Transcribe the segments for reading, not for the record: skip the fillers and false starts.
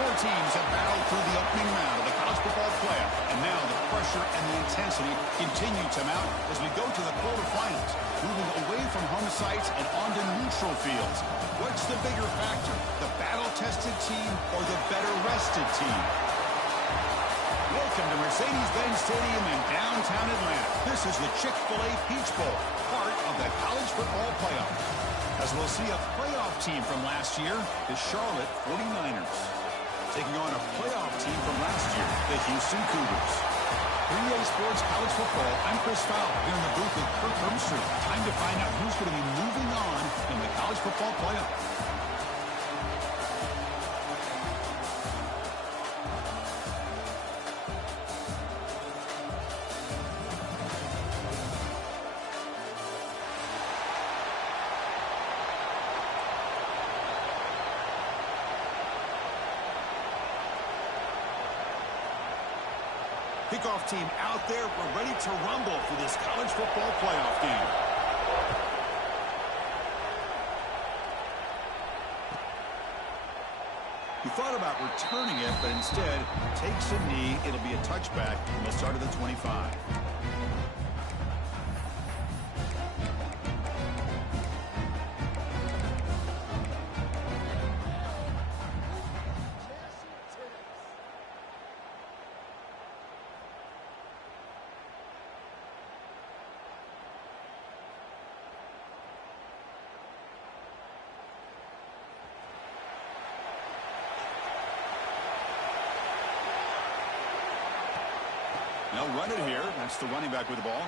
Four teams have battled through the opening round of the college football playoff, and now the pressure and the intensity continue to mount as we go to the quarterfinals, moving away from home sites and onto neutral fields. What's the bigger factor, the battle-tested team or the better-rested team? Welcome to Mercedes-Benz Stadium in downtown Atlanta. This is the Chick-fil-A Peach Bowl, part of the college football playoff. As we'll see a playoff team from last year, the Charlotte 49ers, taking on a playoff team from last year, the Houston Cougars. 3A Sports College Football, I'm Chris Fowler, here in the booth with Kirk Herbstreit. Time to find out who's going to be moving on in the college football playoff. Kickoff team out there. We're ready to rumble for this college football playoff game. He thought about returning it, but instead takes a knee. It'll be a touchback from the start of the 25. They'll run it here. That's the running back with the ball.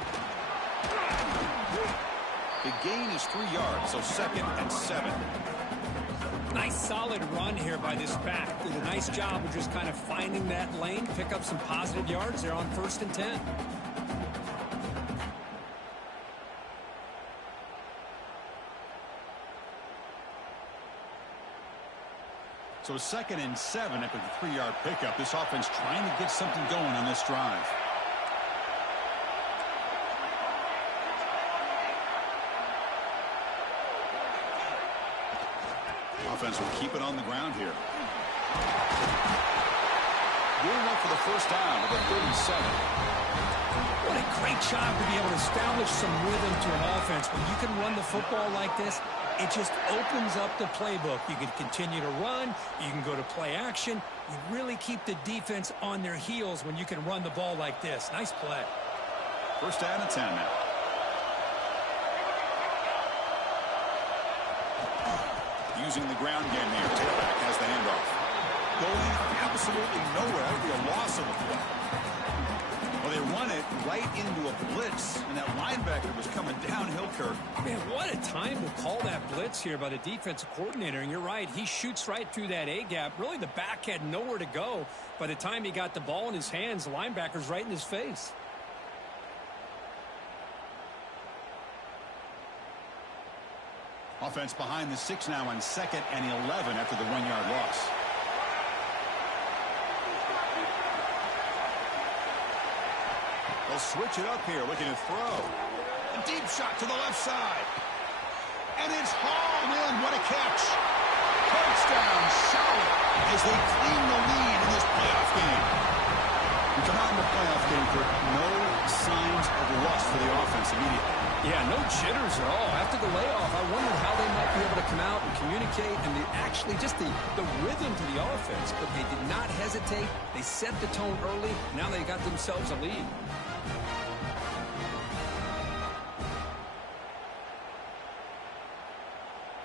The gain is 3 yards, so 2nd and 7. Nice solid run here by this back. Did a nice job of just kind of finding that lane, pick up some positive yards there on 1st and 10. So 2nd and 7 after the 3-yard pickup. This offense trying to get something going on this drive. Offense will keep it on the ground here. Good enough for the first down at the 37. What a great job to be able to establish some rhythm to an offense. When you can run the football like this, it just opens up the playbook. You can continue to run. You can go to play action. You really keep the defense on their heels when you can run the ball like this. Nice play. First down and 10 now. Using the ground game here. Tailback has the handoff. Going absolutely nowhere. That would be a loss of a play. Well, they run it right into a blitz, and that linebacker was coming downhill, Kirk. Man, what a time to call that blitz here by the defensive coordinator. And you're right, he shoots right through that A-gap. Really, the back had nowhere to go. By the time he got the ball in his hands, the linebacker's right in his face. Offense behind the 6 now on 2nd and 11 after the 1-yard loss. They'll switch it up here, looking to throw. A deep shot to the left side. And it's hauled in. What a catch. Touchdown, Charlotte, as they clean the lead in this playoff game. We come out in the playoff game, Kirk. No signs of rust for the offense immediately. Yeah, no jitters at all. After the layoff, I wondered how they might be able to come out and communicate and actually just the rhythm to the offense. But they did not hesitate. They set the tone early. Now they got themselves a lead.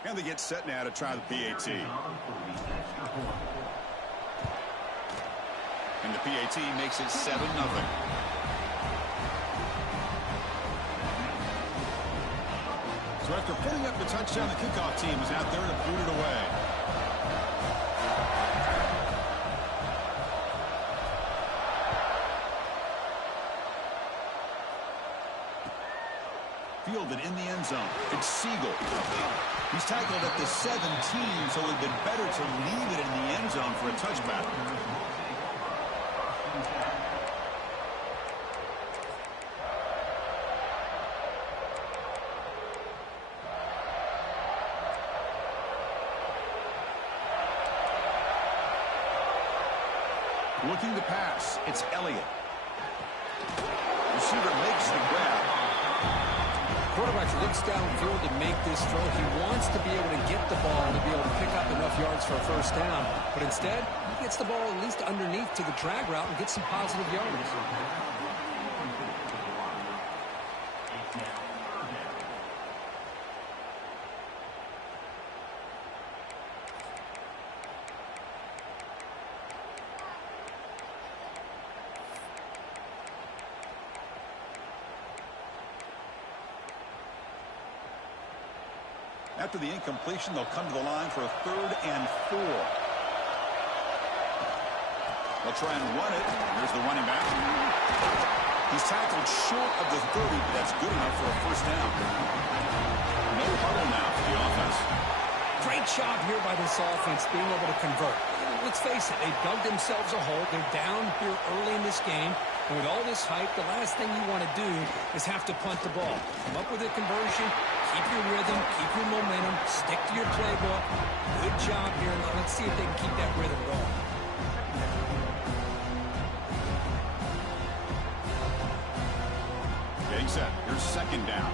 And they get set now to try the PAT. And the PAT makes it 7-0. So after putting up the touchdown, the kickoff team is out there to boot it away. Fielded in the end zone. It's Siegel. He's tackled at the 17, so it would have been better to leave it in the end zone for a touchback. Looking to pass. It's Elliott. Receiver makes the grab. Quarterback looks downfield to make this throw. He wants to be able to get the ball to be able to pick up enough yards for a first down. But instead, he gets the ball at least underneath to the drag route and gets some positive yards. After the incompletion, they'll come to the line for a 3rd and 4. They'll try and run it. Here's the running back. He's tackled short of the 30, but that's good enough for a first down. No huddle now for the offense. Great job here by this offense being able to convert. Let's face it, they dug themselves a hole. They're down here early in this game. And with all this hype, the last thing you want to do is have to punt the ball. Come up with a conversion, keep your rhythm, keep your momentum, stick to your playbook. Good job here. Now let's see if they can keep that rhythm going. Getting set. Here's 2nd down.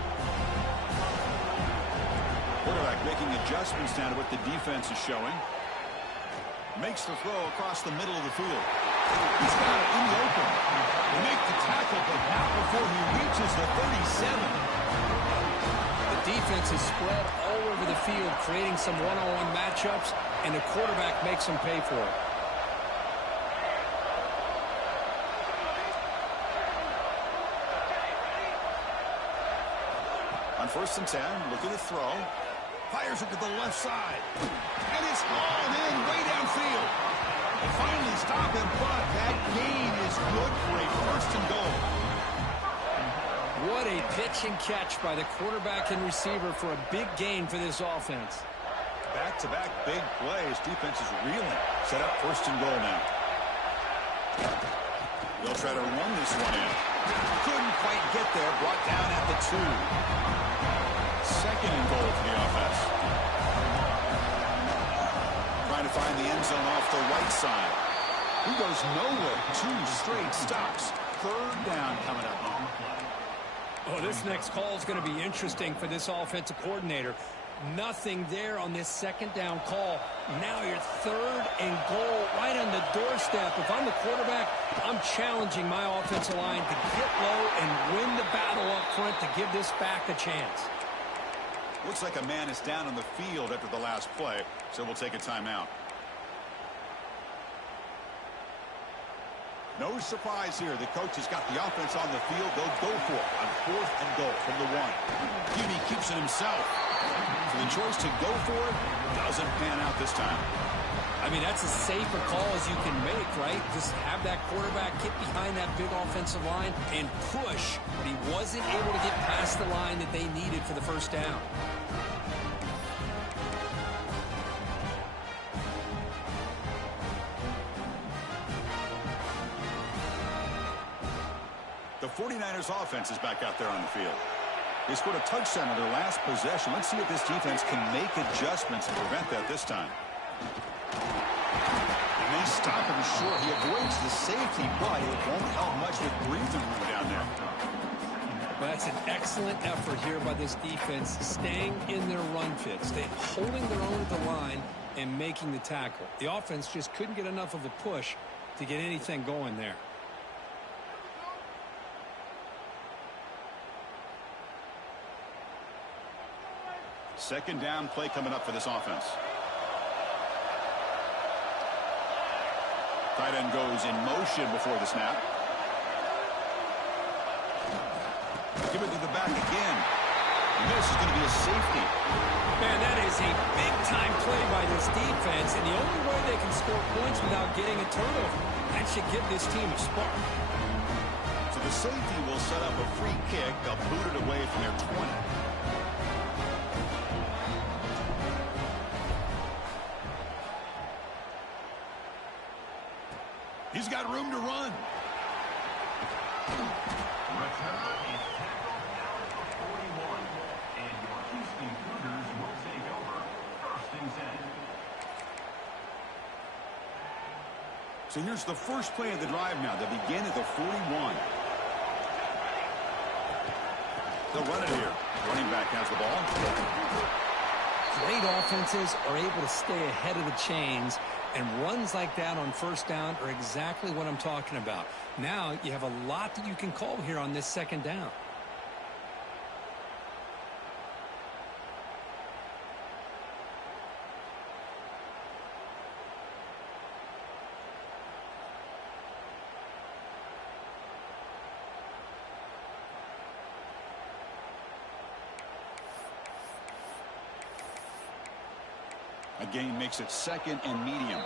Quarterback making adjustments down to what the defense is showing. Makes the throw across the middle of the field. He's got it in the open. They make the tackle, but not before he reaches the 37. The defense is spread all over the field, creating some one-on-one matchups, and the quarterback makes them pay for it. On 1st and 10, looking to throw. Fires it to the left side. And it's hauled in way downfield. They finally stop him, but that gain is good for a 1st and goal. What a pitch and catch by the quarterback and receiver for a big gain for this offense. Back-to-back big plays. Defense is reeling. Set up 1st and goal now. They'll try to run this one in. Couldn't quite get there. Brought down at the 2. 2nd and goal for the offense. Trying to find the end zone off the right side. He goes nowhere. 2 straight stops. 3rd down coming up. Oh, this next call is going to be interesting for this offensive coordinator. Nothing there on this 2nd down call. Now you're 3rd and goal right on the doorstep. If I'm the quarterback, I'm challenging my offensive line to get low and win the battle up front to give this back a chance. Looks like a man is down on the field after the last play, so we'll take a timeout. No surprise here. The coach has got the offense on the field. They'll go for it on 4th and goal from the 1. QB keeps it himself. So the choice to go for it doesn't pan out this time. I mean, that's as safe a call as you can make, right? Just have that quarterback get behind that big offensive line and push, but he wasn't able to get past the line that they needed for the first down. The 49ers offense is back out there on the field. They scored a touchdown in their last possession. Let's see if this defense can make adjustments to prevent that this time. And they stop him short. He avoids the safety, but it won't help much with breathing room down there. Well, that's an excellent effort here by this defense, staying in their run fits, holding their own at the line and making the tackle. The offense just couldn't get enough of a push to get anything going there. Second down play coming up for this offense. Tight end goes in motion before the snap. Give it to the back again. And this is going to be a safety. Man, that is a big-time play by this defense, and the only way they can score points without getting a turnover. That should give this team a spark. So the safety will set up a free kick. They'll boot it away from their 20. He's got room to run. So here's the first play of the drive now. They begin at the 41. They'll run it here. Running back has the ball. Great offenses are able to stay ahead of the chains, and runs like that on first down are exactly what I'm talking about. Now you have a lot that you can call here on this second down. A gain makes it second and medium.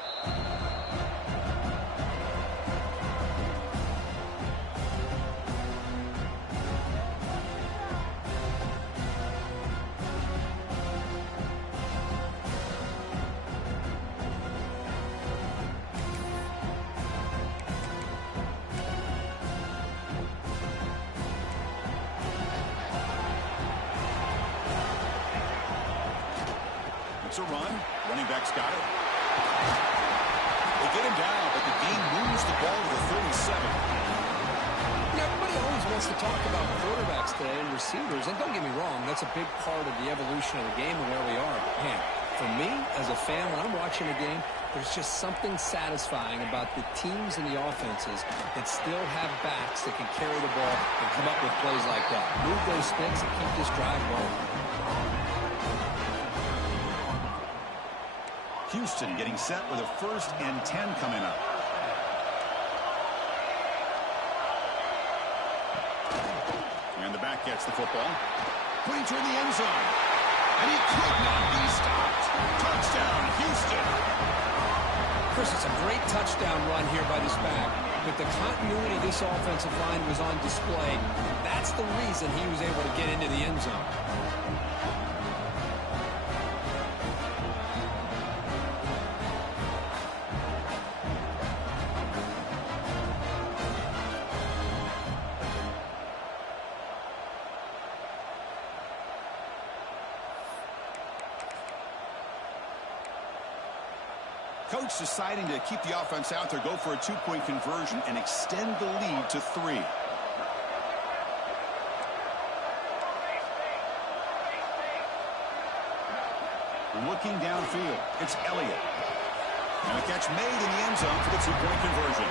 It's a run. Running back's got it. They get him down, but the gain moves the ball to the 37. Everybody always wants to talk about quarterbacks today and receivers, and don't get me wrong, that's a big part of the evolution of the game and where we are. Man, for me, as a fan, when I'm watching a game, there's just something satisfying about the teams and the offenses that still have backs that can carry the ball and come up with plays like that. Move those sticks and keep this drive going. Houston getting set with a 1st and 10 coming up. And the back gets the football. Putting toward the end zone. And he could not be stopped. Touchdown, Houston. Chris, it's a great touchdown run here by this back. But the continuity of this offensive line was on display. That's the reason he was able to get into the end zone. Coach deciding to keep the offense out there, go for a 2-point conversion, and extend the lead to 3. Looking downfield, it's Elliott. And a catch made in the end zone for the 2-point conversion.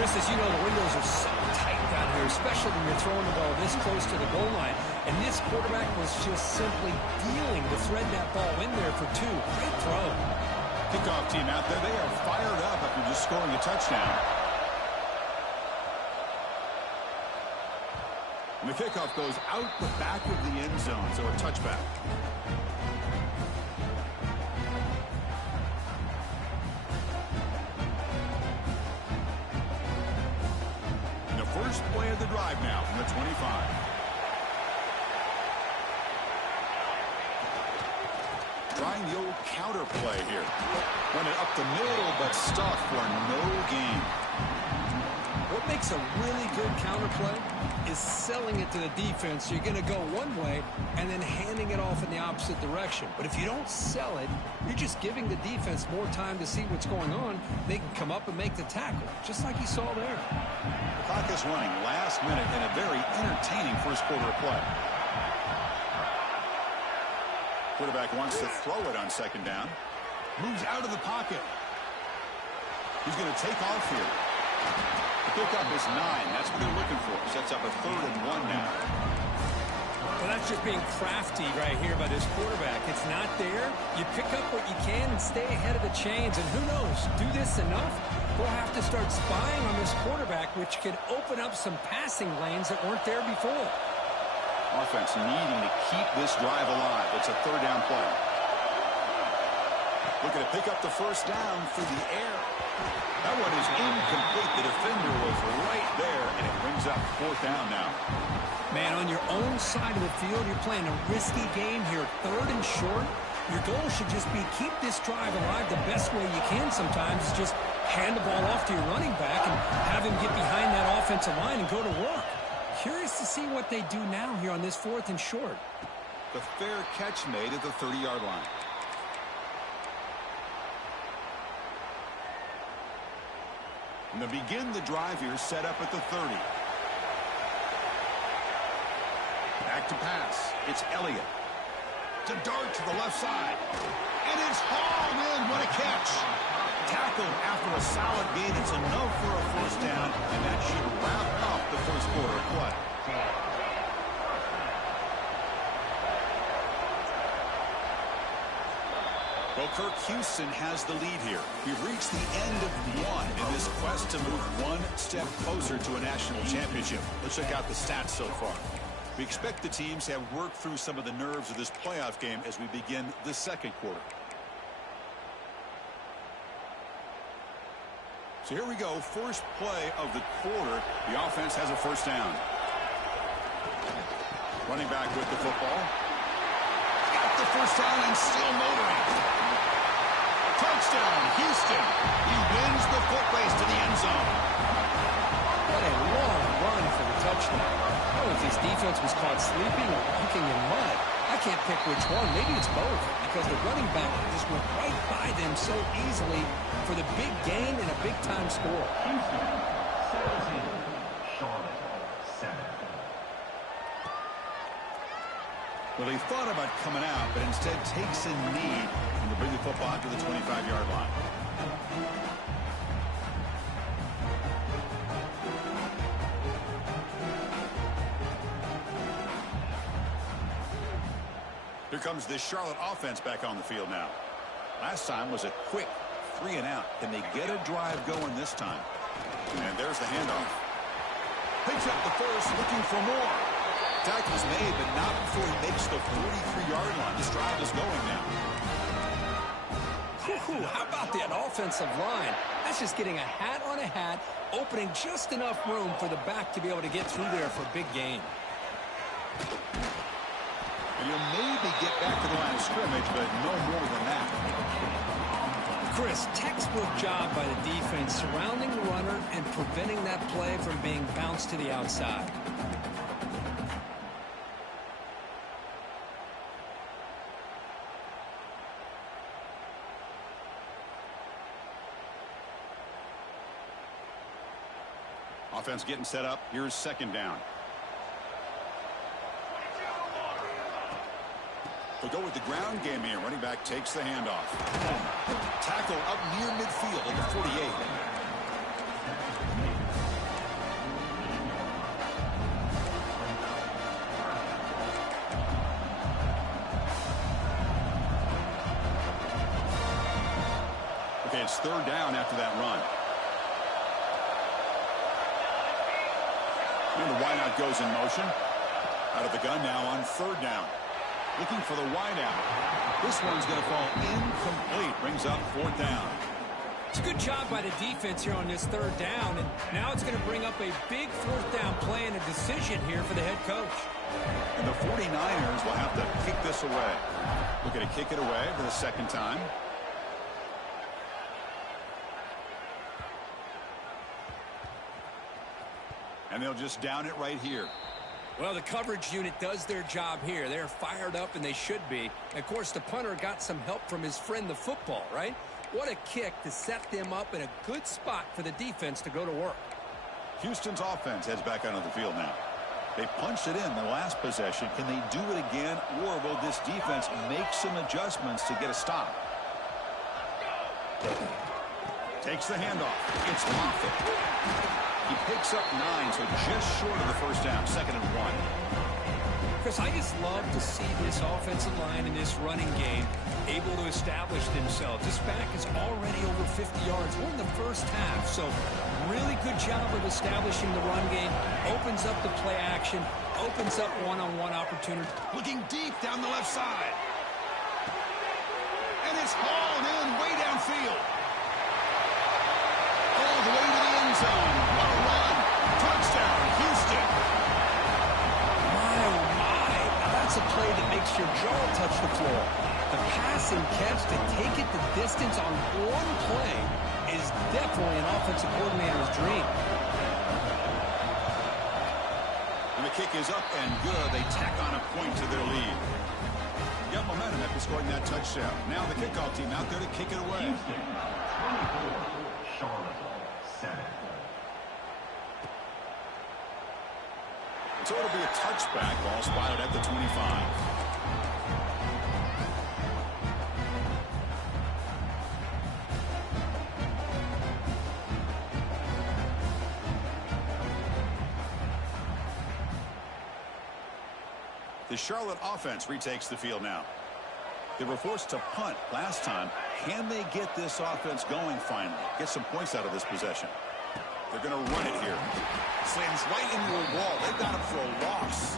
Chris, as you know, the windows are so tight down here, especially when you're throwing the ball this close to the goal line. And this quarterback was just simply dealing to thread that ball in there for 2. Great throw. Kickoff team out there, they are fired up after just scoring a touchdown. And the kickoff goes out the back of the end zone, so a touchback. And the first play of the drive now from the 25. Trying the old counter play here. Run it up the middle, but stuffed for no gain. What makes a really good counter play is selling it to the defense. So you're going to go one way and then handing it off in the opposite direction. But if you don't sell it, you're just giving the defense more time to see what's going on. They can come up and make the tackle, just like you saw there. The clock is running last minute in a very entertaining first quarter of play. Quarterback wants to throw it on second down. Moves out of the pocket. He's going to take off here. The pickup is 9. That's what they're looking for. Sets up a 3rd and 1 now. Well, that's just being crafty right here by this quarterback. It's not there. You pick up what you can and stay ahead of the chains. And who knows, do this enough, we'll have to start spying on this quarterback, which could open up some passing lanes that weren't there before. Offense needing to keep this drive alive. It's a 3rd down play. Looking to pick up the first down through the air. That one is incomplete. The defender was right there, and it brings up 4th down now. Man, on your own side of the field, you're playing a risky game here. 3rd and short. Your goal should just be keep this drive alive the best way you can sometimes. Is just hand the ball off to your running back and have him get behind that offensive line and go to work. Curious to see what they do now here on this 4th and short. The fair catch made at the 30-yard line. And to begin the drive here, set up at the 30. Back to pass. It's Elliott. To dart to the left side. And it's hauled in. What a catch. Tackled after a solid gain. It's enough for a first down, and that should wrap up the first quarter of play. Well, Kirk, Houston has the lead here. We've reached the end of one in this quest to move one step closer to a national championship. Let's check out the stats so far. We expect the teams to have worked through some of the nerves of this playoff game as we begin the second quarter. So here we go. First play of the quarter. The offense has a first down. Running back with the football. Got the first down and still motoring. Touchdown, Houston. He wins the foot race to the end zone. What a long run for the touchdown. I don't know if his defense was caught sleeping or walking in mud. I can't pick which one. Maybe it's both, because the running back just went right by them so easily for the big gain and a big-time score. Houston, 17. Charlotte, 7. Well, he thought about coming out, but instead takes a knee and to bring the football out to the 25-yard line. Here comes this Charlotte offense back on the field now. Last time was a quick 3 and out. Can they get a drive going this time? And there's the handoff. Picks up the first, looking for more. Tackle's made, but not before he makes the 43-yard line. This drive is going now. How about that offensive line? That's just getting a hat on a hat, opening just enough room for the back to be able to get through there for a big gain. And you'll maybe get back to the line of scrimmage, but no more than that. Chris, textbook job by the defense surrounding the runner and preventing that play from being bounced to the outside. Offense getting set up. Here's second down. They'll go with the ground game here. Running back takes the handoff. Tackle up near midfield at the 48. Okay, it's third down after that run. And the wideout goes in motion. Out of the gun now on third down. Looking for the wideout. This one's going to fall incomplete. Brings up fourth down. It's a good job by the defense here on this third down. And now it's going to bring up a big fourth down play and a decision here for the head coach. And the 49ers will have to kick this away. Looking to kick it away for the second time. And they'll just down it right here. Well, the coverage unit does their job here. They're fired up, and they should be. Of course, the punter got some help from his friend, the football, right? What a kick to set them up in a good spot for the defense to go to work. Houston's offense heads back onto the field now. They punched it in the last possession. Can they do it again, or will this defense make some adjustments to get a stop? Takes the handoff. It's Moffitt. He picks up 9, so just short of the first down. 2nd and 1. Chris, I just love to see this offensive line in this running game able to establish themselves. This back is already over 50 yards. We're in the first half, so really good job of establishing the run game. Opens up the play action, opens up one-on-one opportunity. Looking deep down the left side. And it's hauled in way downfield. All the way to the end zone. What a run. Touchdown, Houston. My, oh my. Now that's a play that makes your jaw touch the floor. The pass and catch to take it the distance on one play is definitely an offensive coordinator's dream. And the kick is up and good. They tack on a point to their lead. Got momentum after scoring that touchdown. Now the kickoff team out there to kick it away. Houston, 24. Charlotte, 7. 7. So it'll be a touchback. Ball spotted at the 25. The Charlotte offense retakes the field now. They were forced to punt last time. Can they get this offense going finally? Get some points out of this possession. They're going to run it here. Slams right into a wall. They've got him for a loss.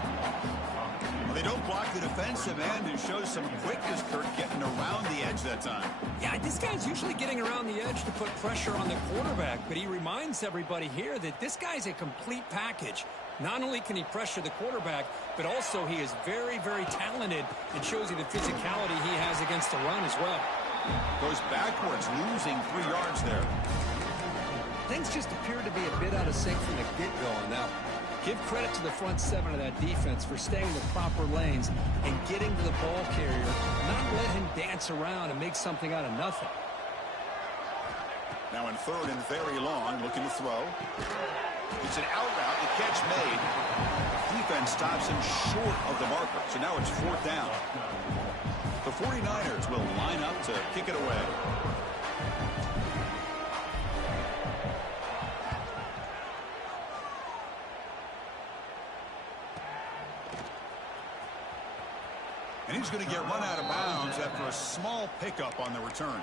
Well, they don't block the defensive end and show some quickness, Kurt, getting around the edge that time. Yeah, this guy's usually getting around the edge to put pressure on the quarterback, but he reminds everybody here that this guy's a complete package. Not only can he pressure the quarterback, but also he is very, very talented and shows you the physicality he has against the run as well. Goes backwards, losing 3 yards there. Things just appear to be a bit out of sync from the get-go on that one. Give credit to the front 7 of that defense for staying in the proper lanes and getting to the ball carrier, not let him dance around and make something out of nothing. Now in 3rd and very long, looking to throw. It's an out route, the catch made. Defense stops him short of the marker, so now it's 4th down. The 49ers will line up to kick it away. And he's going to get run out of bounds after a small pickup on the return.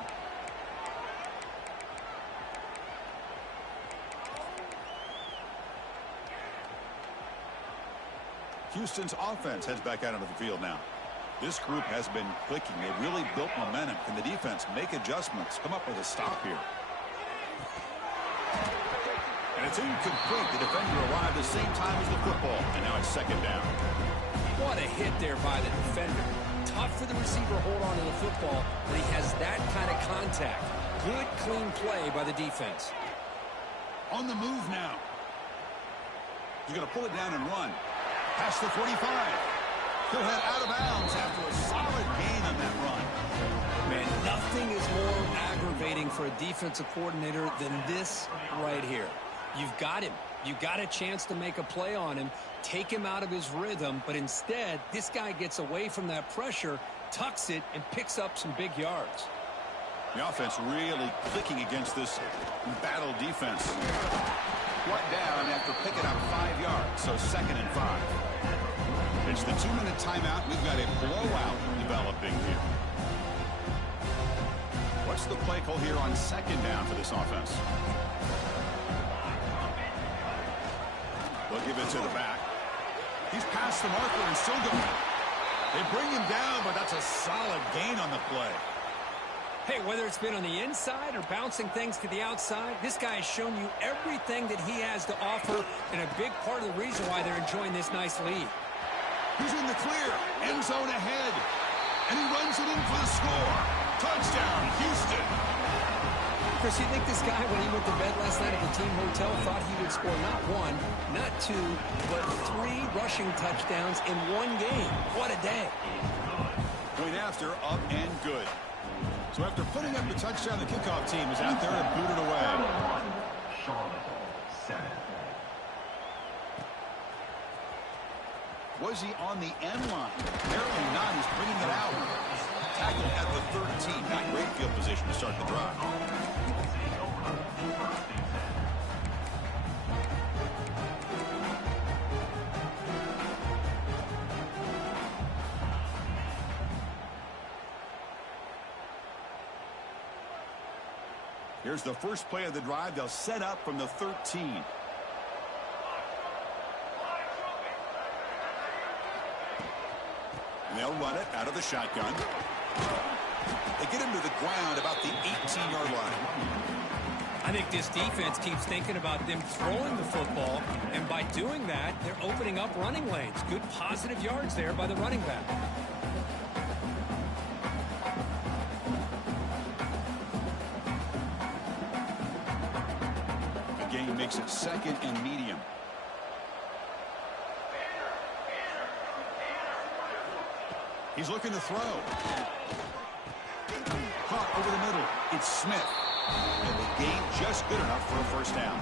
Houston's offense heads back out onto the field now. This group has been clicking. They really built momentum. Can the defense make adjustments? Come up with a stop here. And it's incomplete. The defender arrived the same time as the football. And now it's 2nd down. What a hit there by the defender. Tough for the receiver to hold on to the football, but he has that kind of contact. Good, clean play by the defense. On the move now. He's going to pull it down and run. Past the 45. He'll head out of bounds after a solid gain on that run. Man, nothing is more aggravating for a defensive coordinator than this right here. You've got him. You got a chance to make a play on him, take him out of his rhythm, but instead, this guy gets away from that pressure, tucks it, and picks up some big yards. The offense really clicking against this battle defense. Brought down after picking up 5 yards, so 2nd and 5. It's the 2-minute timeout. We've got a blowout developing here. What's the play call here on 2nd down for this offense? They'll give it to the back. He's past the marker and still going. They bring him down, but that's a solid gain on the play. Hey, whether it's been on the inside or bouncing things to the outside, this guy has shown you everything that he has to offer, and a big part of the reason why they're enjoying this nice lead. He's in the clear. End zone ahead. And he runs it in for the score. Touchdown, Houston. Chris, you think this guy, when he went to bed last night at the team hotel, thought he would score not 1, not 2, but 3 rushing touchdowns in 1 game? What a day. Point after, up and good. So after putting up the touchdown, the kickoff team is out there and booted away. Charlotte 7. Was he on the end line? Apparently not. He's bringing it out. Tackled at the 13. Not great field position to start the drive. Here's the first play of the drive. They'll set up from the 13. And they'll run it out of the shotgun. They get him to the ground about the 18-yard line. I think this defense keeps thinking about them throwing the football, and by doing that, they're opening up running lanes. Good positive yards there by the running back. The game makes it 2nd and medium. He's looking to throw. Caught over the middle. It's Smith. And the gain just good enough for a first down.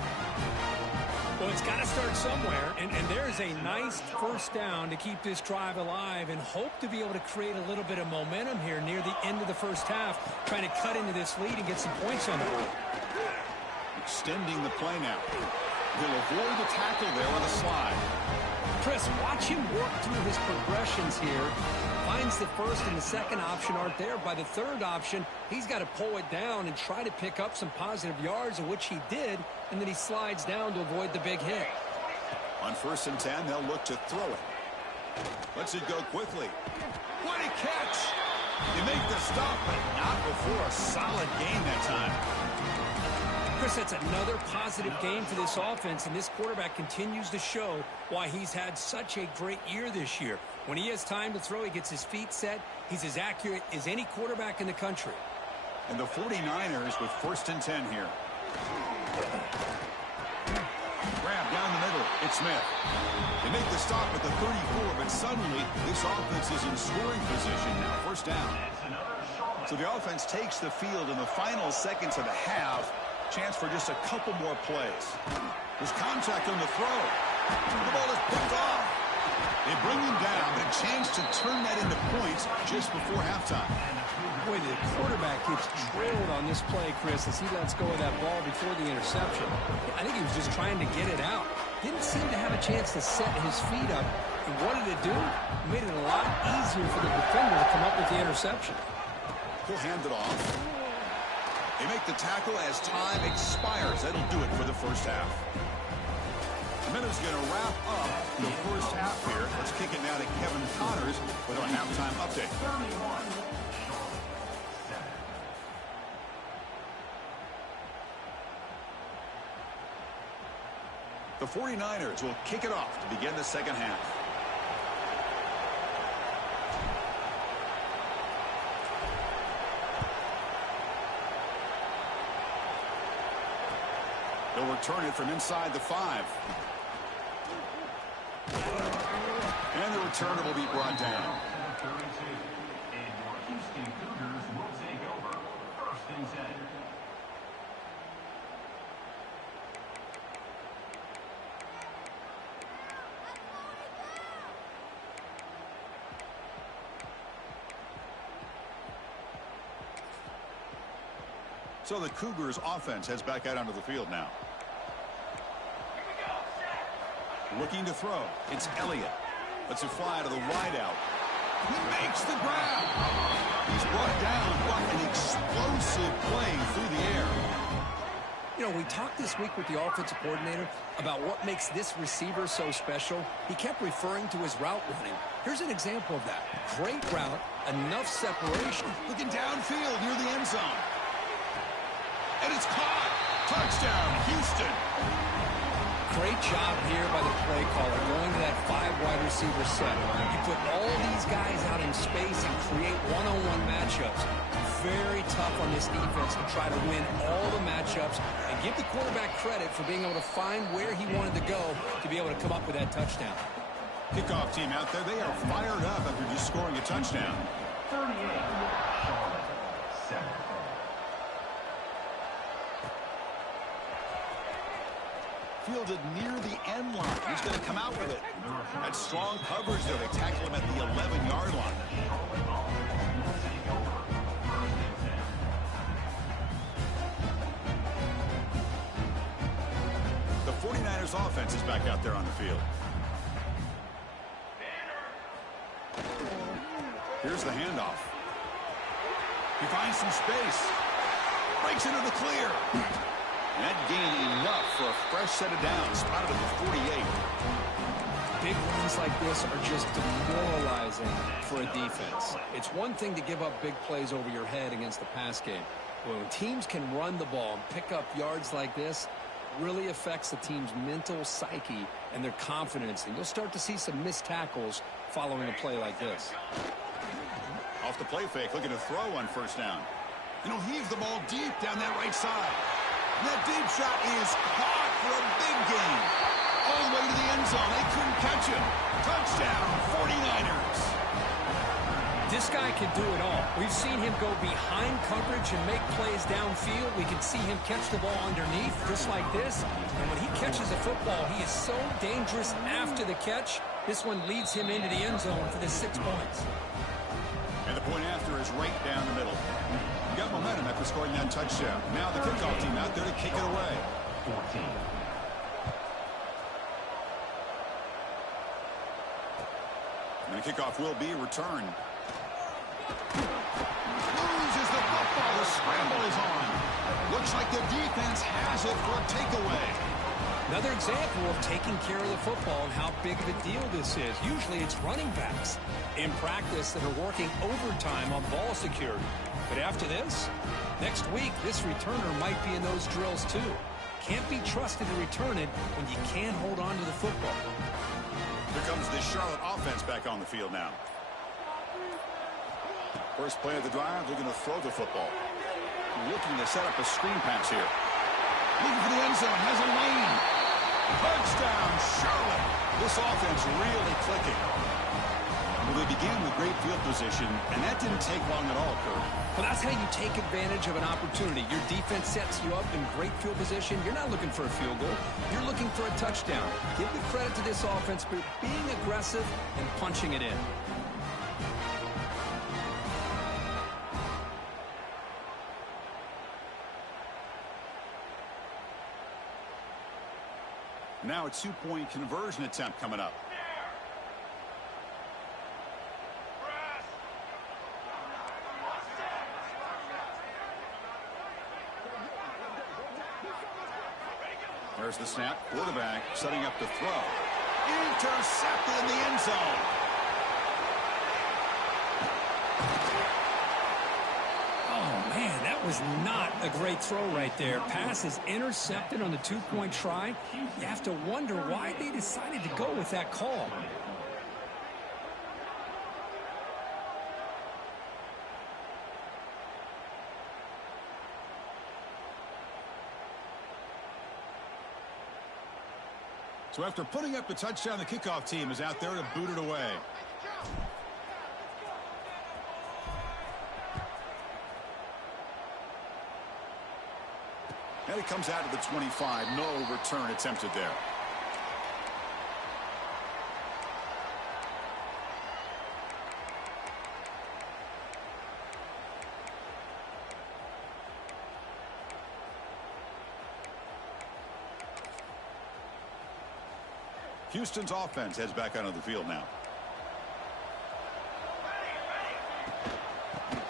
Well, it's got to start somewhere, and there's a nice first down to keep this drive alive and hope to be able to create a little bit of momentum here near the end of the first half, trying to cut into this lead and get some points on the board. Extending the play now. He'll avoid the tackle there on the slide. Chris, watch him work through his progressions here. Finds the first and the second option aren't there. By the third option, he's got to pull it down and try to pick up some positive yards, of which he did, and then he slides down to avoid the big hit. On 1st and 10, they'll look to throw it. Lets it go quickly. What a catch! They make the stop, but not before a solid gain that time. Chris, that's another positive game for this offense, and this quarterback continues to show why he's had such a great year this year. When he has time to throw, he gets his feet set. He's as accurate as any quarterback in the country. And the 49ers with 1st and 10 here. Grab down the middle. It's Smith. They make the stop at the 34, but suddenly this offense is in scoring position now. First down. So the offense takes the field in the final seconds of the half. Chance for just a couple more plays. There's contact on the throw. The ball is picked off. They bring him down, but a chance to turn that into points just before halftime. Boy, the quarterback gets trailed on this play, Chris, as he lets go of that ball before the interception. I think he was just trying to get it out. Didn't seem to have a chance to set his feet up. And what did it do? Made it a lot easier for the defender to come up with the interception. He'll hand it off. They make the tackle as time expires. That'll do it for the first half. The minute's going to wrap up the first half here. Let's kick it now to Kevin Connors with our halftime update. 31. The 49ers will kick it off to begin the second half. They'll return it from inside the 5. And the returner will be brought down. 32. And your Houston Cougars will take over. 1st and 10. So the Cougars offense heads back out onto the field now. Looking to throw. It's Elliott. Lets it fly to the wideout. He makes the grab. He's brought down. What an explosive play through the air. You know, we talked this week with the offensive coordinator about what makes this receiver so special. He kept referring to his route running. Here's an example of that. Great route, enough separation. Looking downfield near the end zone. And it's caught. Touchdown, Houston. Great job here by the play caller, going to that 5 wide receiver set. You put all these guys out in space and create one-on-one matchups. Very tough on this defense to try to win all the matchups and give the quarterback credit for being able to find where he wanted to go to be able to come up with that touchdown. Kickoff team out there, they are fired up after just scoring a touchdown. 38. Charlotte 7. Fielded near the end line. He's going to come out with it. That strong coverage there. They tackle him at the 11-yard line. The 49ers offense is back out there on the field. Here's the handoff. He finds some space. Breaks into the clear. And that gained enough for a fresh set of downs. Spotted at the 48. Big runs like this are just demoralizing for a defense. It's one thing to give up big plays over your head against the pass game. But when teams can run the ball and pick up yards like this, it really affects the team's mental psyche and their confidence. And you'll start to see some missed tackles following a play like this. Off the play fake, looking to throw on first down. And he'll heave the ball deep down that right side. And that deep shot is caught for a big gain. All the way to the end zone. They couldn't catch him. Touchdown, 49ers. This guy can do it all. We've seen him go behind coverage and make plays downfield. We can see him catch the ball underneath, just like this. And when he catches a football, he is so dangerous after the catch. This one leads him into the end zone for the 6 points. And the point after is right down the middle. You got momentum after scoring that touchdown. Now the kickoff team out there to kick it away. 14. And the kickoff will be returned. Loses the football. The scramble is on. Looks like the defense has it for a takeaway. Another example of taking care of the football and how big of a deal this is. Usually it's running backs in practice that are working overtime on ball security. But after this, next week, this returner might be in those drills too. Can't be trusted to return it when you can't hold on to the football. Here comes the Charlotte offense back on the field now. First play of the drive, they're going to throw the football. Looking to set up a screen pass here. Looking for the end zone, has a lane. Touchdown, Charlotte. This offense really clicking. Well, they began with great field position, and that didn't take long at all, Kurt. Well, that's how you take advantage of an opportunity. Your defense sets you up in great field position. You're not looking for a field goal. You're looking for a touchdown. Give the credit to this offense for being aggressive and punching it in. Now a two-point conversion attempt coming up. There's the snap. Quarterback setting up the throw. Intercepted in the end zone. Oh, man, that was not a great throw right there. Pass is intercepted on the two-point try. You have to wonder why they decided to go with that call. So after putting up the touchdown, the kickoff team is out there to boot it away. And it comes out to the 25. No return attempted there. Houston's offense heads back onto the field now.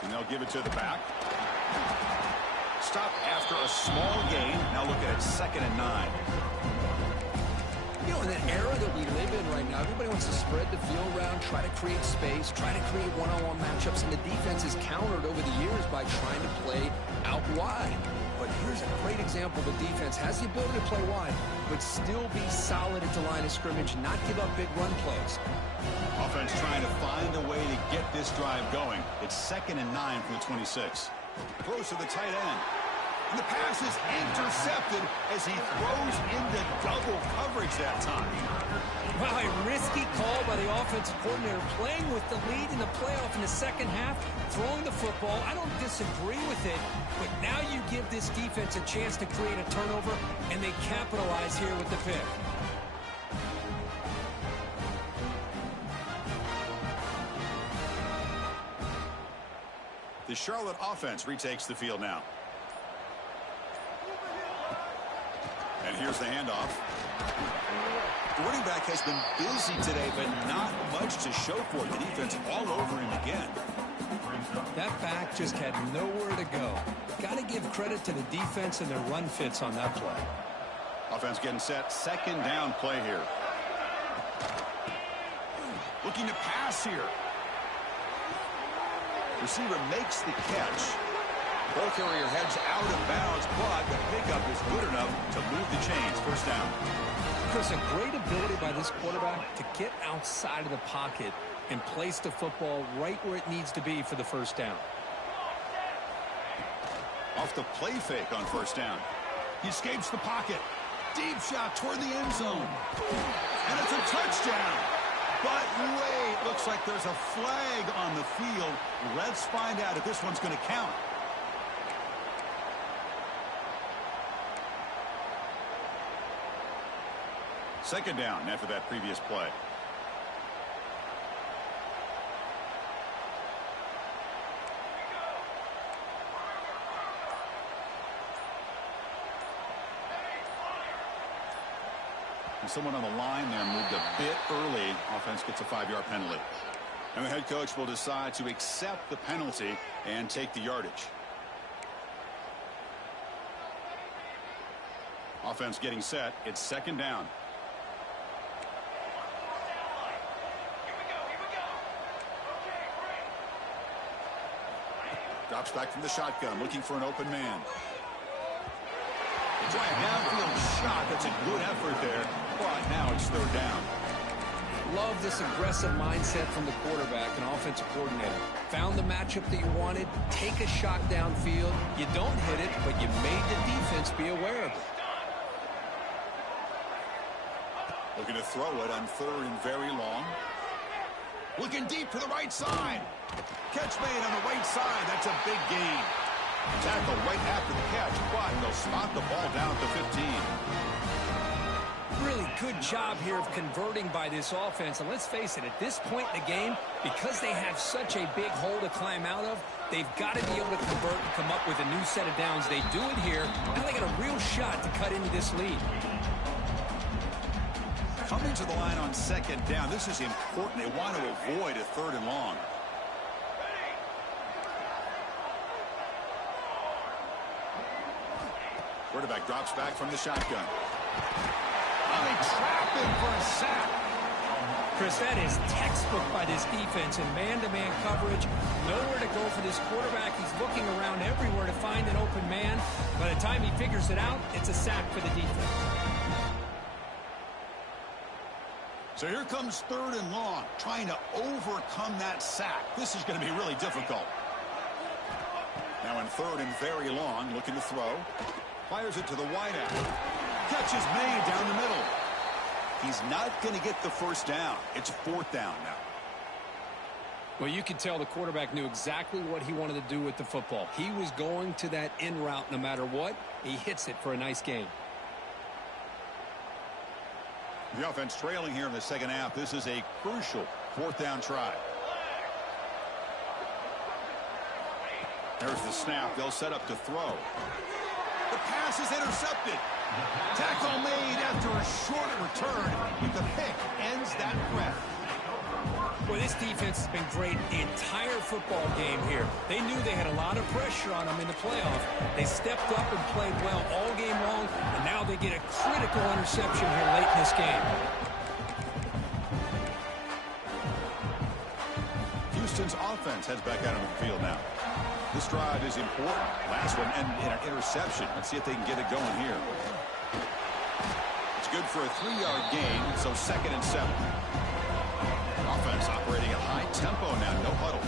And they'll give it to the back. Stop after a small gain. Now look at it, 2nd and 9. You know, in the era that we live in right now, everybody wants to spread the field around, try to create space, try to create one-on-one matchups, and the defense is countered over the years by trying to play out wide. But here's a great example. The defense has the ability to play wide, but still be solid at the line of scrimmage, not give up big run plays. Offense trying to find a way to get this drive going. It's 2nd and 9 from the 26. Close to the tight end. And the pass is intercepted as he throws into double coverage that time. Wow, a risky call by the offensive coordinator, playing with the lead in the playoff in the second half, throwing the football. I don't disagree with it, but now you give this defense a chance to create a turnover, and they capitalize here with the pick. The Charlotte offense retakes the field now. And here's the handoff. The running back has been busy today, but not much to show for it. The defense all over him again. That back just had nowhere to go. Got to give credit to the defense and their run fits on that play. Offense getting set. 2nd down play here. Looking to pass here. Receiver makes the catch. Ball carrier heads out of bounds, but the pickup is good enough to move the chains. 1st down. Chris, a great ability by this quarterback to get outside of the pocket and place the football right where it needs to be for the 1st down. Off the play fake on 1st down. He escapes the pocket. Deep shot toward the end zone. And it's a touchdown. But way Looks like there's a flag on the field. Let's find out if this one's going to count. Second down after that previous play. And someone on the line there moved a bit early. Offense gets a 5-yard penalty. And the head coach will decide to accept the penalty and take the yardage. Offense getting set. It's second down. Drops back from the shotgun, looking for an open man. It's a downfield shot. That's a good effort there, but now it's third down. Love this aggressive mindset from the quarterback and offensive coordinator. Found the matchup that you wanted. Take a shot downfield. You don't hit it, but you made the defense be aware of it. Looking to throw it on third and very long. Looking deep to the right side. Catch made on the right side. That's a big gain. Tackle right after the catch, but they'll spot the ball down to 15. Really good job here of converting by this offense. And let's face it, at this point in the game, because they have such a big hole to climb out of, they've got to be able to convert and come up with a new set of downs. They do it here. Now they got a real shot to cut into this lead. Coming to the line on second down. This is important. They want to avoid a third and long. Quarterback drops back from the shotgun. Oh, they trap him for a sack. Chris, that is textbook by this defense in man-to-man coverage. Nowhere to go for this quarterback. He's looking around everywhere to find an open man. By the time he figures it out, it's a sack for the defense. So here comes third and long, trying to overcome that sack. This is going to be really difficult. Now in third and very long, looking to throw. Fires it to the wideout. Catch is made down the middle. He's not going to get the first down. It's fourth down now. Well, you could tell the quarterback knew exactly what he wanted to do with the football. He was going to that in route no matter what. He hits it for a nice gain. The offense trailing here in the second half. This is a crucial fourth down try. There's the snap. They'll set up to throw. The pass is intercepted. Tackle made after a short return, but the pick ends that threat. Well, this defense has been great the entire football game here. They knew they had a lot of pressure on them in the playoff. They stepped up and played well all game long, and now they get a critical interception here late in this game. Houston's offense heads back out on the field now. This drive is important. Last one and an interception. Let's see if they can get it going here. It's good for a 3-yard gain, so second and 7. Offense operating at high tempo now, no huddle.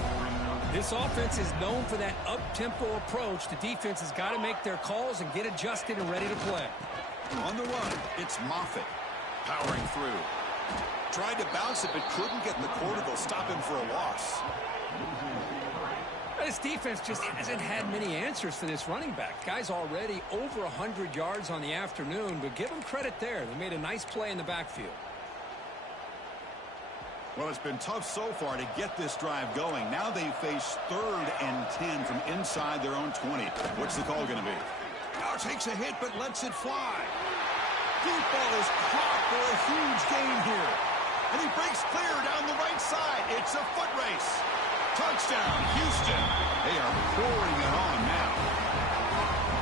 This offense is known for that up-tempo approach. The defense has got to make their calls and get adjusted and ready to play. On the run, it's Moffitt powering through. Tried to bounce it, but couldn't get the quarter. They'll stop him for a loss. This defense just hasn't had many answers for this running back. Guy's already over 100 yards on the afternoon, but give him credit there. They made a nice play in the backfield. Well, it's been tough so far to get this drive going. Now they face third and 10 from inside their own 20. What's the call going to be? Now takes a hit, but lets it fly. Deep ball is caught for a huge gain here. And he breaks clear down the right side. It's a foot race. Touchdown, Houston. They are pouring it on now.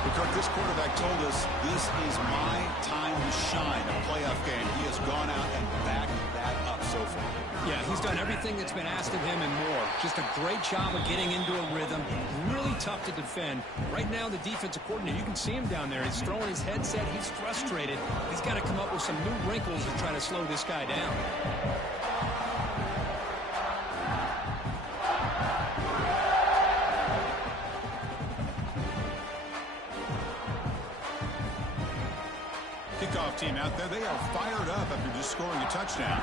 Because this quarterback told us this is my time to shine, a playoff game. He has gone out and backed that up so far. Yeah, he's done everything that's been asked of him and more. Just a great job of getting into a rhythm. Really tough to defend. Right now, the defensive coordinator, you can see him down there. He's throwing his headset. He's frustrated. He's got to come up with some new wrinkles to try to slow this guy down. Kickoff team out there. They are fired up after just scoring a touchdown.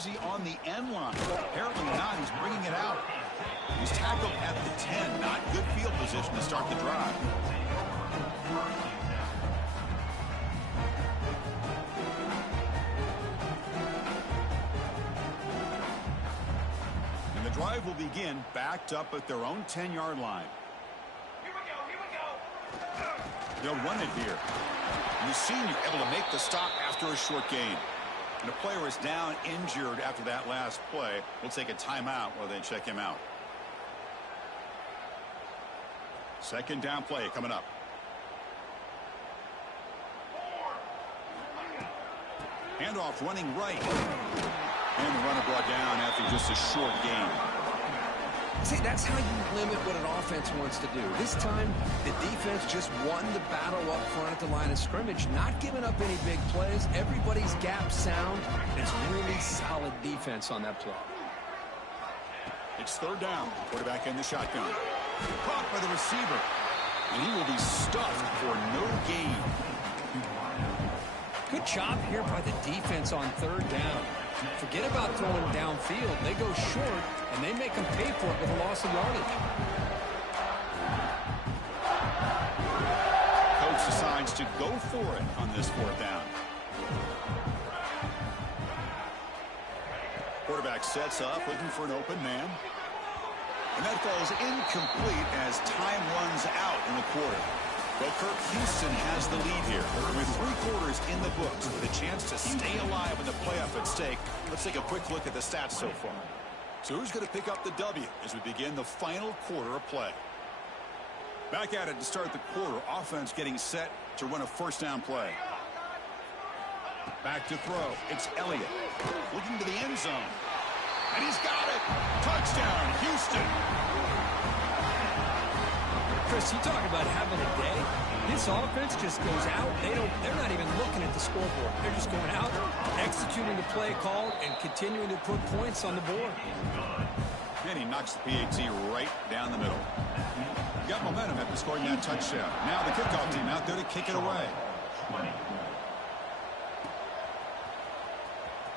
jersey on the end line. Apparently not. He's bringing it out. He's tackled at the 10. Not good field position to start the drive. And the drive will begin backed up at their own 10-yard line. Here we go. They'll run it here. And the senior able to make the stop after a short gain. And the player is down injured after that last play. We'll take a timeout while they check him out. Second down play coming up. Handoff running right. And the runner brought down after just a short gain. See, that's how you limit what an offense wants to do. This time, the defense just won the battle up front at the line of scrimmage, not giving up any big plays. Everybody's gap sound. It's really solid defense on that play. It's third down. Quarterback in the shotgun. Caught by the receiver. And he will be stuffed for no gain. Good job here by the defense on third down. Forget about throwing downfield. They go short, and they make them pay for it with a loss of yardage. Coach decides to go for it on this fourth down. Quarterback sets up, looking for an open man. And that falls incomplete as time runs out in the quarter. Well, Kirk, Houston has the lead here. With 3 quarters in the books, with a chance to stay alive with the playoff at stake, let's take a quick look at the stats so far. So who's going to pick up the W as we begin the final quarter of play? Back at it to start the quarter. Offense getting set to run a first down play. Back to throw. It's Elliott. Looking to the end zone. And he's got it. Touchdown, Houston. Chris, you talk about having a day. This offense just goes out. They're not even looking at the scoreboard. They're just going out, executing the play call, and continuing to put points on the board. And he knocks the PAT right down the middle. Got momentum after scoring that touchdown. Now the kickoff team out there to kick it away.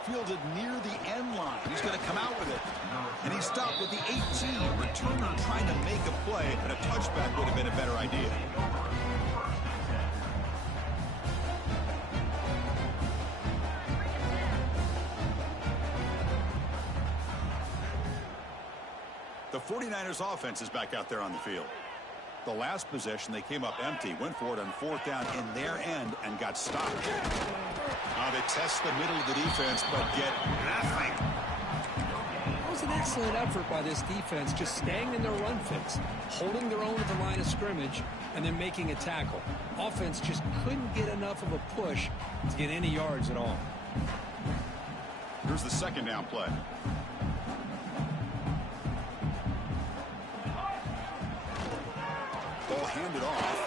Fielded near the end line. He's going to come out with it. And he stopped with the 18. Returner trying to make a play, but a touchback would have been a better idea. The 49ers offense is back out there on the field. The last possession, they came up empty, went for it on fourth down in their end and got stopped. They test the middle of the defense, but get nothing. That was an excellent effort by this defense, just staying in their run fix, holding their own at the line of scrimmage, and then making a tackle. Offense just couldn't get enough of a push to get any yards at all. Here's the second down play. Ball handed off.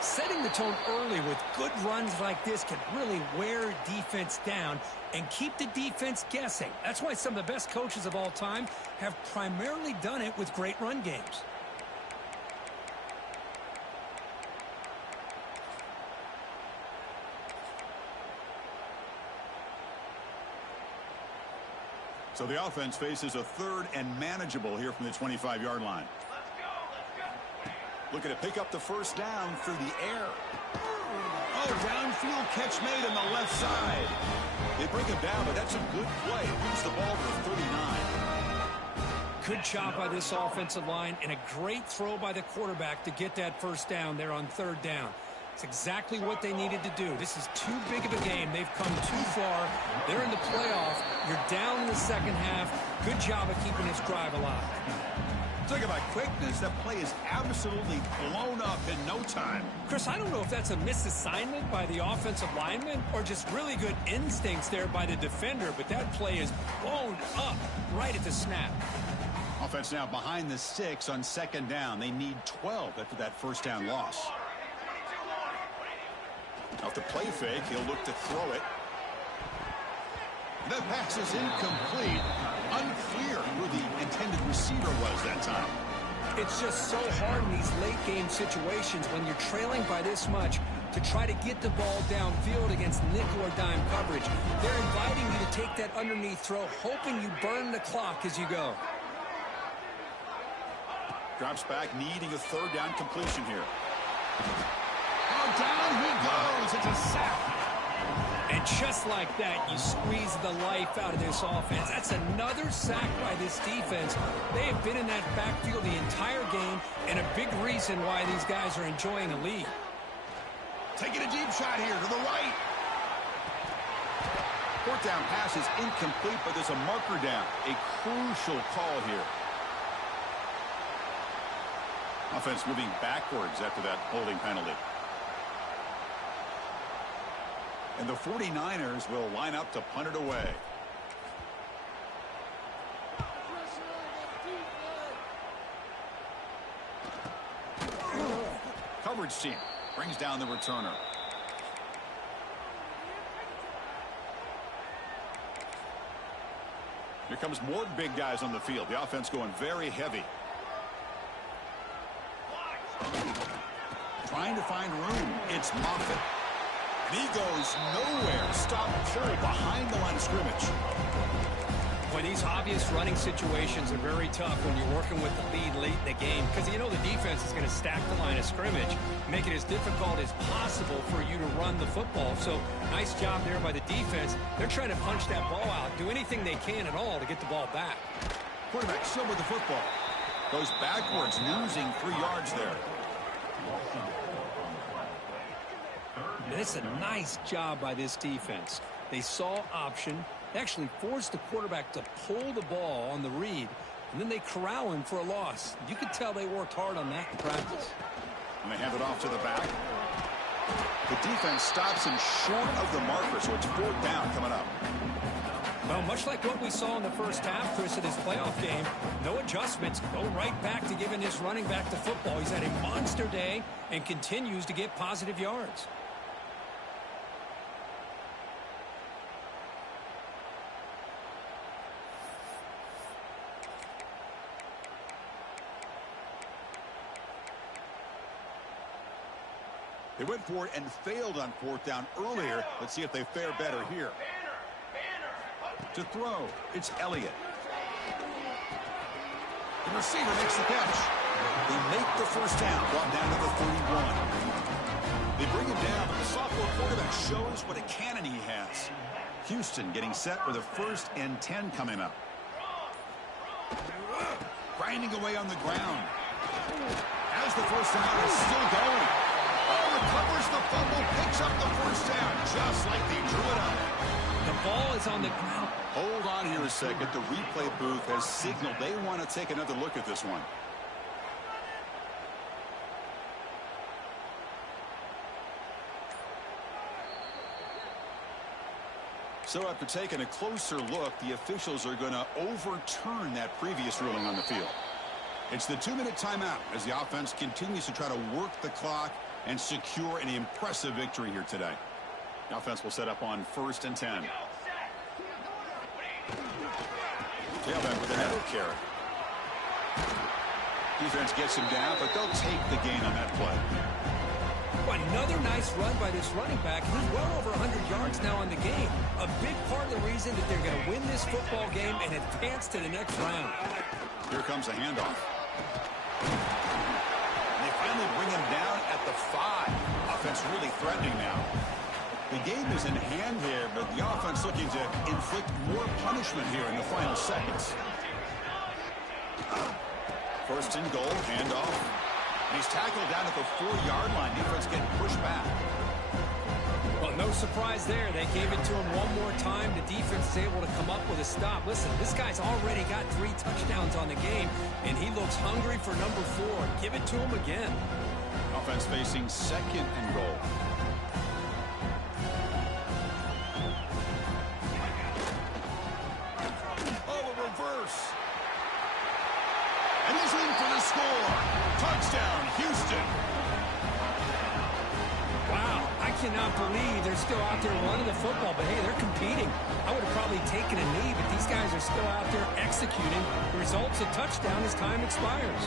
Setting the tone early with good runs like this can really wear defense down and keep the defense guessing. That's why some of the best coaches of all time have primarily done it with great run games. So the offense faces a third and manageable here from the 25-yard line. Looking to pick up the first down through the air. Oh, downfield catch made on the left side. They bring him down, but that's a good play. Moves the ball to the 39. Good job by this offensive line and a great throw by the quarterback to get that first down there on third down. It's exactly what they needed to do. This is too big of a game. They've come too far. They're in the playoff. You're down in the second half. Good job of keeping this drive alive. Talk about quickness. That play is absolutely blown up in no time. Chris, I don't know if that's a misassignment by the offensive lineman or just really good instincts there by the defender, but that play is blown up right at the snap. Offense now behind the 6 on second down. They need 12 after that first down loss. Off the play fake, he'll look to throw it. That pass is incomplete. Unclear who the intended receiver was that time. It's just so hard in these late game situations when you're trailing by this much to try to get the ball downfield against nickel or dime coverage. They're inviting you to take that underneath throw, hoping you burn the clock as you go. Drops back, needing a third down completion here. Oh, down he goes. It's a sack. And just like that, you squeeze the life out of this offense. That's another sack by this defense. They have been in that backfield the entire game, and a big reason why these guys are enjoying a lead. Taking a deep shot here to the right. Fourth down pass is incomplete, but there's a marker down. A crucial call here. Offense moving backwards after that holding penalty. And the 49ers will line up to punt it away. Coverage team brings down the returner. Here comes more big guys on the field. The offense going very heavy. Trying to find room. It's Moffitt. And he goes nowhere. Stop pull behind the line of scrimmage. Boy, these obvious running situations are very tough when you're working with the lead late in the game, because you know the defense is going to stack the line of scrimmage, make it as difficult as possible for you to run the football. So nice job there by the defense. They're trying to punch that ball out, do anything they can at all to get the ball back. Quarterback still with the football. Goes backwards, losing 3 yards there. And it's a nice job by this defense. They saw option. They actually forced the quarterback to pull the ball on the read, and then they corral him for a loss. You could tell they worked hard on that in practice. And they hand it off to the back. The defense stops him short of the marker, so it's 4th down coming up. Well, much like what we saw in the first half, Chris, of this playoff game, no adjustments, go right back to giving this running back the football. He's had a monster day and continues to get positive yards. They went for it and failed on 4th down earlier. Let's see if they fare better here. To throw, it's Elliott. The receiver makes the catch. They make the first down, brought down to the 31. They bring him down, but the sophomore quarterback shows what a cannon he has. Houston getting set with a 1st and 10 coming up. Grinding away on the ground. As the first down is still going. Oh, recovers the fumble, picks up the first down, just like they drew it up. The ball is on the ground. Hold on here a second. The replay booth has signaled they want to take another look at this one. So after taking a closer look, the officials are going to overturn that previous ruling on the field. It's the 2-minute timeout as the offense continues to try to work the clock and secure an impressive victory here today. The offense will set up on 1st and 10. Tailback with another carry. Defense gets him down, but they'll take the gain on that play. Another nice run by this running back. He's well over 100 yards now in the game. A big part of the reason that they're going to win this football game and advance to the next round. Here comes the handoff. And they finally bring him down at the 5. Offense really threatening now. The game is in hand here, but the offense looking to inflict more punishment here in the final seconds. 1st and goal, handoff. And he's tackled down at the 4-yard line. Defense getting pushed back. Well, no surprise there. They gave it to him one more time. The defense is able to come up with a stop. Listen, this guy's already got 3 touchdowns on the game, and he looks hungry for number 4. Give it to him again. Offense facing 2nd and goal. And he's in for the score. Touchdown, Houston. Wow, I cannot believe they're still out there running the football, but hey, they're competing. I would have probably taken a knee, but these guys are still out there executing. The result's a touchdown as time expires.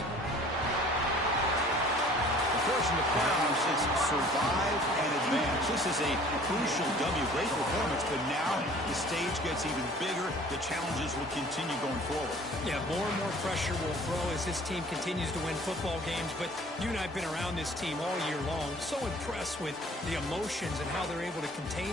The portion of playoffs, it's survive and advance. This is a crucial W. Great performance, but now the stage gets even bigger. The challenges will continue going forward. Yeah, more and more pressure will grow as this team continues to win football games. But you and I have been around this team all year long. So impressed with the emotions and how they're able to contain